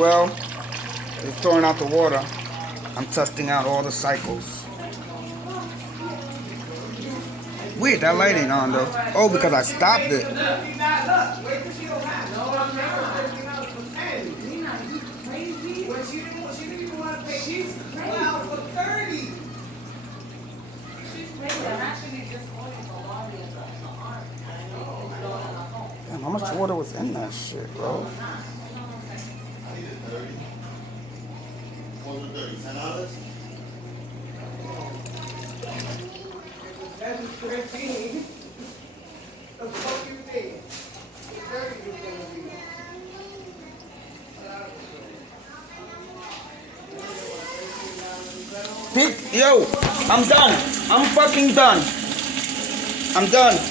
Well, it's throwing out the water. I'm testing out all the cycles. Weird, that light ain't on though. Oh, because I stopped it. Damn, how much water was in that shit, bro? Yo, I'm done. I'm fucking done. I'm done.